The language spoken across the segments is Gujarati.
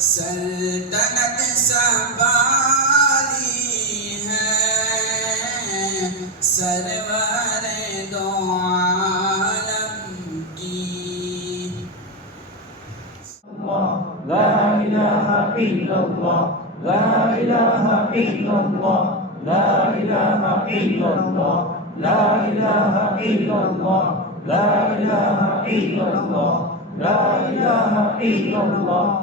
सल्तनत संभाली है सरवर दो आलम की لا إله إلا الله لا إله إلا الله لا إله إلا الله لا إله إلا الله لا إله إلا الله لا إله إلا الله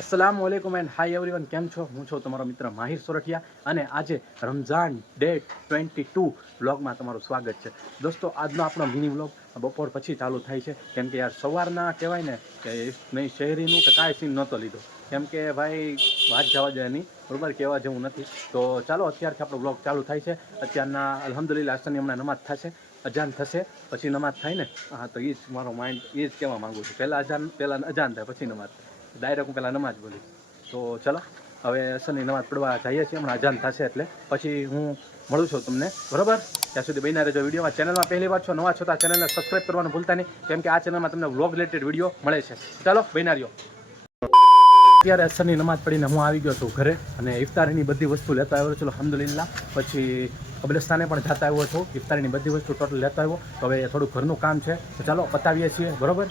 અસલામ વાલેકુમ એન્ડ હાય એવરીવન કેમ છો? હું છું તમારો મિત્ર માહિર સોરઠિયા અને આજે રમઝાન ડેટ ટ્વેન્ટી ટુ વ્લોગમાં તમારું સ્વાગત છે. દોસ્તો, આજનો આપણો મિની વ્લોગ બપોર પછી ચાલુ થાય છે. કેમ કે યાર સવારના કહેવાય ને કે નહીં, શહેરીનું કે કાંઈ સીન નહોતો લીધો. કેમ કે ભાઈ, વાત જવા જાય નહીં બરાબર, કહેવા જેવું નથી. તો ચાલો, અત્યારથી આપણો વ્લોગ ચાલુ થાય છે. અત્યારના અલહમદુલિલ્લા અસરની હમણાં નમાજ થશે, અજાન થશે, પછી નમાજ થાય ને. હા, તો એ જ મારો માઇન્ડ એ જ કહેવા માગું છું. પહેલાં અજાન પહેલાં અજાન થાય, પછી નમાજ થાય ડાયરેક્ટ હું પહેલાં નમાજ બોલી તો ચલો, હવે અસરની નમાજ પડવા જઈએ છીએ, હમણાં અજાન થશે એટલે. પછી હું મળું છું તમને, બરોબર? ત્યાં સુધી બન્યા રહેજો વિડીયોમાં. ચેનલમાં પહેલી વાર છો, નવા છો, તો આ ચેનલને સબસ્ક્રાઈબ કરવાનું ભૂલતા નહીં, કેમ કે આ ચેનલમાં તમને વ્લોગ રિલેટેડ વીડિયો મળે છે. ચાલો, બન્યા રહ્યો. અત્યારે અસરની નમાજ પડીને હું આવી ગયો છું ઘરે અને ઇફતારીની બધી વસ્તુ લેતા આવ્યો છું અલહમદુલિલ્લા પછી કબ્રસ્તાને પણ જતા આવ્યો છું, ઇફતારીની બધી વસ્તુ ટોટલ લેતા આવ્યો. તો હવે થોડું ઘરનું કામ છે. તો ચાલો બતાવીએ છીએ, બરોબર?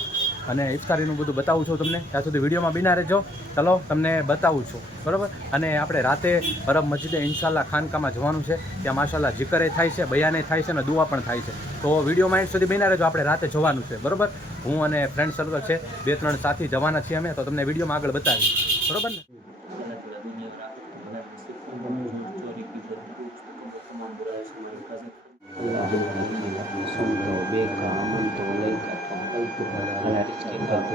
અને ઇફતારીનું બધું બતાવું છું તમને. ત્યાં સુધી વિડીયોમાં બિના રહેજો. ચલો, તમને બતાવું છું. બરાબર? અને આપણે રાતે અરબ મસ્જિદે ઇન્શાલ્લા ખાનકામાં જવાનું છે. ત્યાં માશાલ્લા જીકરે થાય છે, બયાને થાય છે અને દુઆ પણ થાય છે. તો વિડીયોમાં એન્ડ સુધી બિના રહેજો. આપણે રાતે જવાનું છે. બરાબર? હું અને ફ્રેન્ડ સર્કલ છે. બે ત્રણ સાથી જવાના છીએ અમે. તો તમને વિડીયોમાં આગળ બતાવી બરાબર ને? Thank you.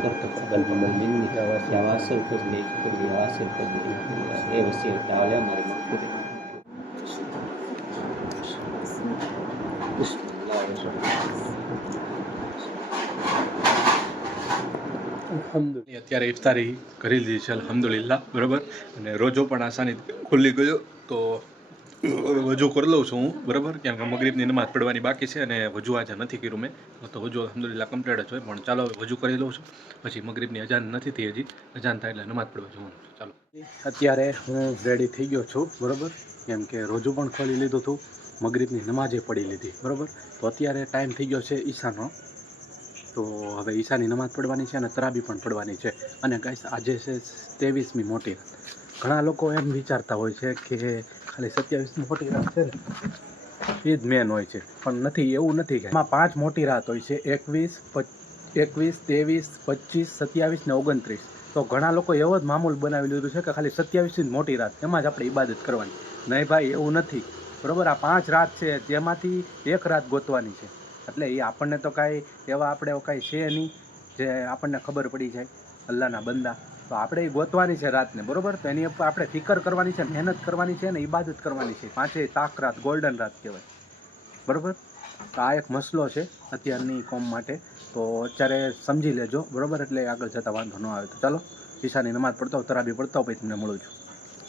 رزقك تقبل مني يا واسع الفضل اغفر لي يا واسع الفضل يا وسيع تعالى مع المغفرة بسم الله الرحمن અલહમદુલિલ્લાહ અત્યારે ઇફતારી કરી લીધી છે અલહમદુલિલ્લાહ બરાબર અને રોજો પણ આસાની ખુલ્લી ગયો તો હવે વજુ કરી લઉં છું હું, બરાબર? કેમ કે મગરીબની નમાઝ પડવાની બાકી છે અને વજુ આજે નથી કર્યું મેં. તો વજુ અલહમદુલિલ્લા કમ્પ્લીટ જ હોય, પણ ચાલો વજુ કરી લઉં છું. પછી મગરીબની અજાન નથી થઈ હજી. અજાન થાય એટલે નમાઝ પડવા જવાનું ચાલો. અત્યારે હું રેડી થઈ ગયો છું, બરાબર? કેમ કે રોજુ પણ ખોલી લીધું હતું, મગરીબની નમાજે પડી લીધી, બરાબર? તો અત્યારે ટાઈમ થઈ ગયો છે ઈશાનો તો હવે ઈશાની નમાઝ પડવાની છે અને તરાબી પણ પડવાની છે. અને ગાઈસ આજે છે ત્રેવીસમી મોટી. રાત ઘણા લોકો એમ વિચારતા હોય છે કે ખાલી સત્યાવીસમી મોટી રાત છે ને, એ જ મેન હોય છે. પણ નથી, એવું નથી કે એમાં પાંચ મોટી રાત હોય છે, એકવીસ એકવીસ, ત્રેવીસ, પચીસ, સત્યાવીસ ને ઓગણત્રીસ. તો ઘણા લોકો એવો જ મામૂલ બનાવી લીધું છે કે ખાલી સત્યાવીસની મોટી રાત, એમાં જ આપણે ઇબાદત કરવાની. નહીં ભાઈ, એવું નથી. બરાબર, આ પાંચ રાત છે, જેમાંથી એક રાત ગોતવાની છે. એટલે એ આપણને તો કાંઈ એવા આપણે કાંઈ છે નહીં, જે આપણને ખબર પડી જાય. અલ્લાહના બંદા. તો આપણે એ ગોતવાની છે રાતને, બરોબર? તો એની આપણે ફિકર કરવાની છે, મહેનત કરવાની છે ને ઇબાદત કરવાની છે. પાંચેય તાક રાત ગોલ્ડન રાત કહેવાય. બરોબર? તો આ એક મસલો છે અત્યારની કોમ માટે. તો અત્યારે સમજી લેજો, બરોબર? એટલે આગળ જતાં વાંધો ન આવે. તો ચાલો, ઈશાની નમાઝ પડતો તરાબી પડતો પછી તમને મળું છું.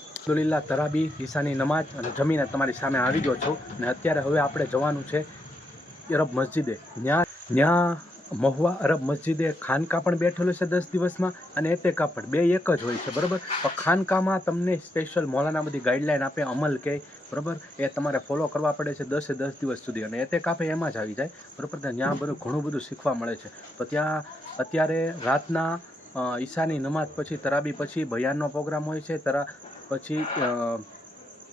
અબ્દુલિલ્લા તરાબી, ઈશાની નમાજ અને જમીને તમારી સામે આવી ગયો છું. અને અત્યારે હવે આપણે જવાનું છે અરબ મસ્જિદે. ત્યાં ત્યાં મહુવા અરબ મસ્જિદે ખાનકા પણ બેઠેલું છે દસ દિવસમાં અને એતેકા પણ બે એક જ હોય છે, બરાબર? પણ ખાનકામાં તમને સ્પેશિયલ મોલાના બધી ગાઈડલાઈન આપે, અમલ કે, બરાબર? એ તમારે ફોલો કરવા પડે છે દસે દસ દિવસ સુધી અને એટેકા પણ એમાં જ આવી જાય, બરાબર? ત્યાં બધું ઘણું બધું શીખવા મળે છે. તો ત્યાં અત્યારે રાતના ઈશાની નમાજ પછી, તરાબી પછી ભયાનનો પ્રોગ્રામ હોય છે, તરા, પછી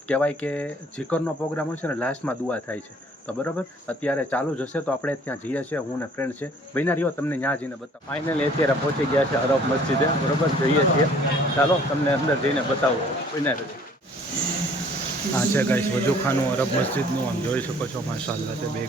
કહેવાય કે જીકરનો પ્રોગ્રામ હોય છે ને લાસ્ટમાં દુઆ થાય છે. તો બરાબર? અત્યારે ચાલુ જ હશે તો આપણે ત્યાં જઈએ છીએ હું ને ફ્રેન્ડ છે. ભાઈના રહ્યો તમને ત્યાં જઈને બતાવો. ફાઇનલી અત્યારે પહોંચી ગયા છે અરબ મસ્જિદે. બરાબર? જઈએ છીએ. ચાલો તમને અંદર જઈને બતાવું. ભાઈના હા આ છે ગાઈસ વજુખાનું અરબ મસ્જિદનું આમ જોઈ શકો છો માશાલ્લાહ છે બે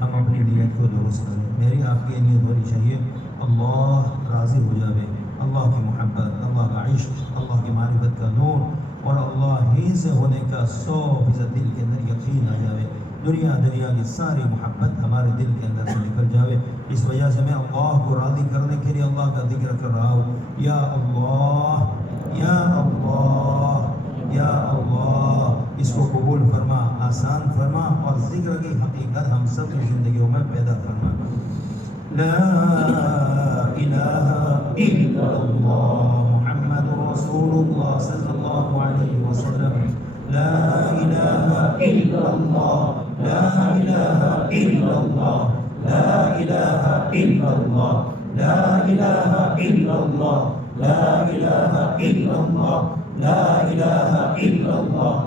ہم اپنی نیت کو درست کریں۔ میری آپ کی نیت ہونی چاہیے، اللہ راضی ہو جاوے۔ اللہ کی محبت، اللہ کا عشق، اللہ کی معرفت کا نور اور اللہ ہی سے ہونے کا سو فیصد دل کے اندر یقین آ جاوے۔ دنیا دنیا کی ساری محبت ہمارے دل کے اندر سے نکل جاوے۔ اس وجہ سے میں اللہ کو راضی کرنے کے لیے اللہ کا ذکر کر رہا ہوں۔ یا اللہ یا اللہ، یا इसको कबूल फरमा आसान फरमा और जिक्र की हकीकत हम सब की ज़िंदगियों में पैदा फरमा لا إله إلا الله محمد رسول الله صلى الله عليه وسلم لا إله إلا الله لا إله إلا الله لا إله إلا الله لا إله إلا الله لا إله إلا الله لا إله إلا الله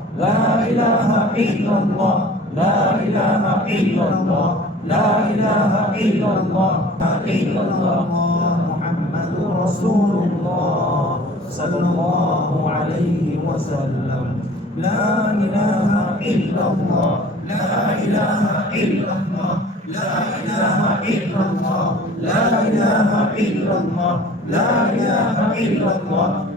লা ইলাহা ইল্লাল্লাহ, লা ইলাহা ইল্লাল্লাহ, লা ইলাহা ইল্লাল্লাহ ইল্লাল্লাহ মুহাম্মাদুর রাসূলুল্লাহ সাল্লাল্লাহু আলাইহি ওয়াসাল্লাম। লা ইলাহা ইল্লাল্লাহ, লা ইলাহা ইল্লাল্লাহ لا إله إلا الله لا إله إلا الله لا إله إلا الله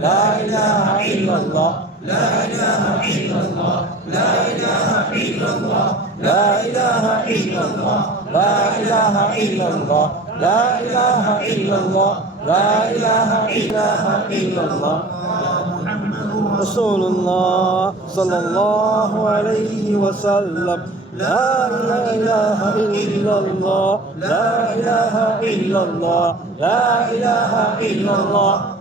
لا إله إلا الله لا إله إلا الله لا إله إلا الله لا إله إلا الله لا إله إلا الله لا إله إلا الله لا إله إله إلا الله رسول الله صلى الله عليه وسلم لا إله إلا الله لا إله إلا الله لا إله إلا الله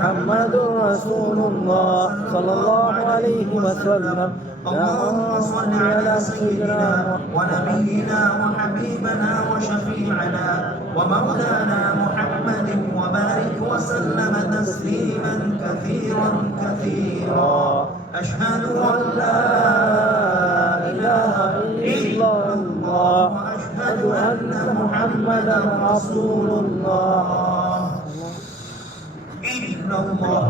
محمد رسول الله صلى الله عليه وسلم. اللهم صل على سيدنا ونبينا وحبيبنا وشفيعنا ومولانا محمد وبارك وسلم تسليما كثيرا كثيرا. أشهد أن لا إله إلا الله. وأشهد أن محمدا رسول الله. não morre.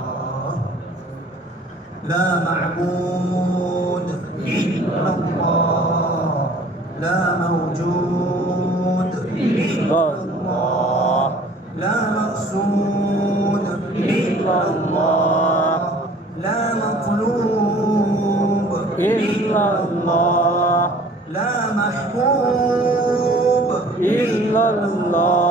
لا معبود إلا الله. لا موجود إلا الله. لا مقصود إلا الله. لا مطلوب إلا الله. لا محبوب إلا الله.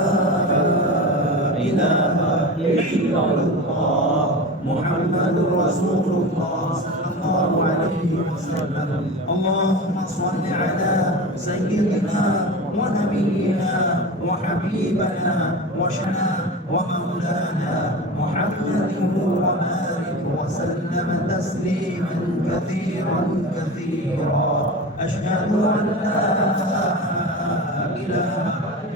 إله إلا الله. محمد رسول الله صلى الله عليه وسلم. اللهم صل على سيدنا ونبينا وحبيبنا وشنا ومولانا محمد وبارك وسلم تسليما كثيرا كثيرا. أشهد أن لا إله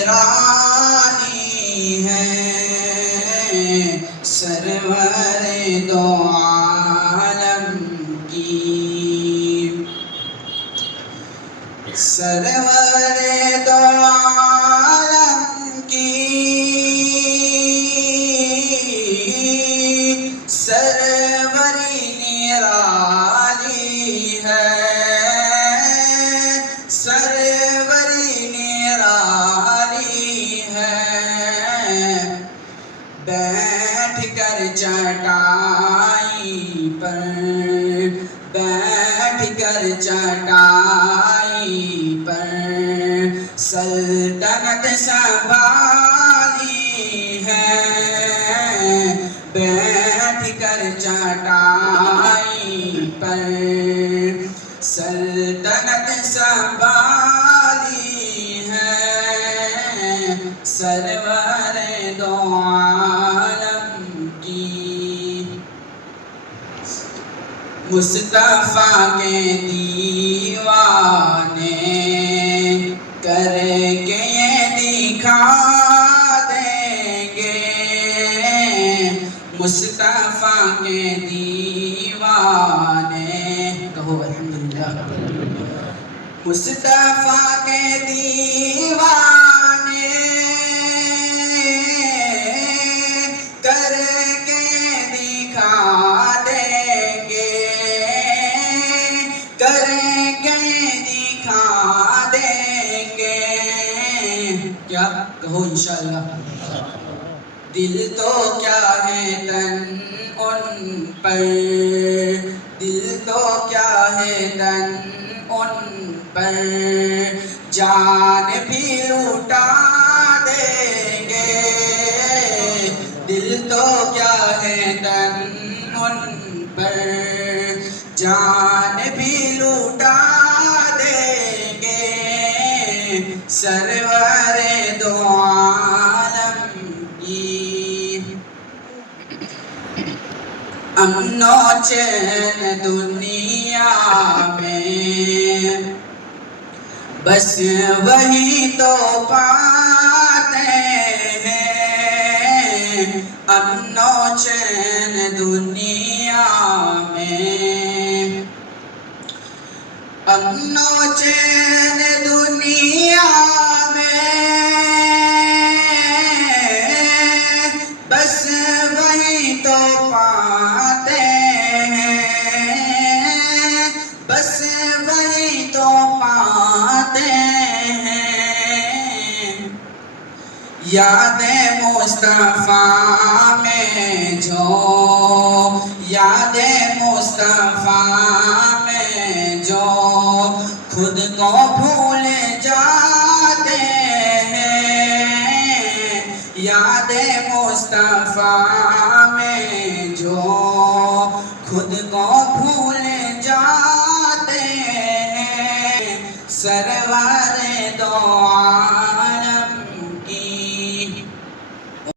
निरानी है सरवर दो आलम की सरवर दो आलम की मुस्तफा के दीवाने करके ये दिखा देंगे मुस्तफा के दीवाने कहो अल्हम्दुलिल्लाह मुस्तफा के दीवाने इंशाल्लाह दिल तो क्या है तन उन पर दिल तो क्या है तन उन पर जान भी चैन दुनिया में बस वही तो पाते हैं अमनो चैन दुनिया में अमनो चैन दुनिया याद मुस्तफ़ा में जो याद मुस्तफ़ा में जो खुद को भूल जाते हैं याद मुस्तफ़ा में जो खुद को भूल जाते हैं सरवर दो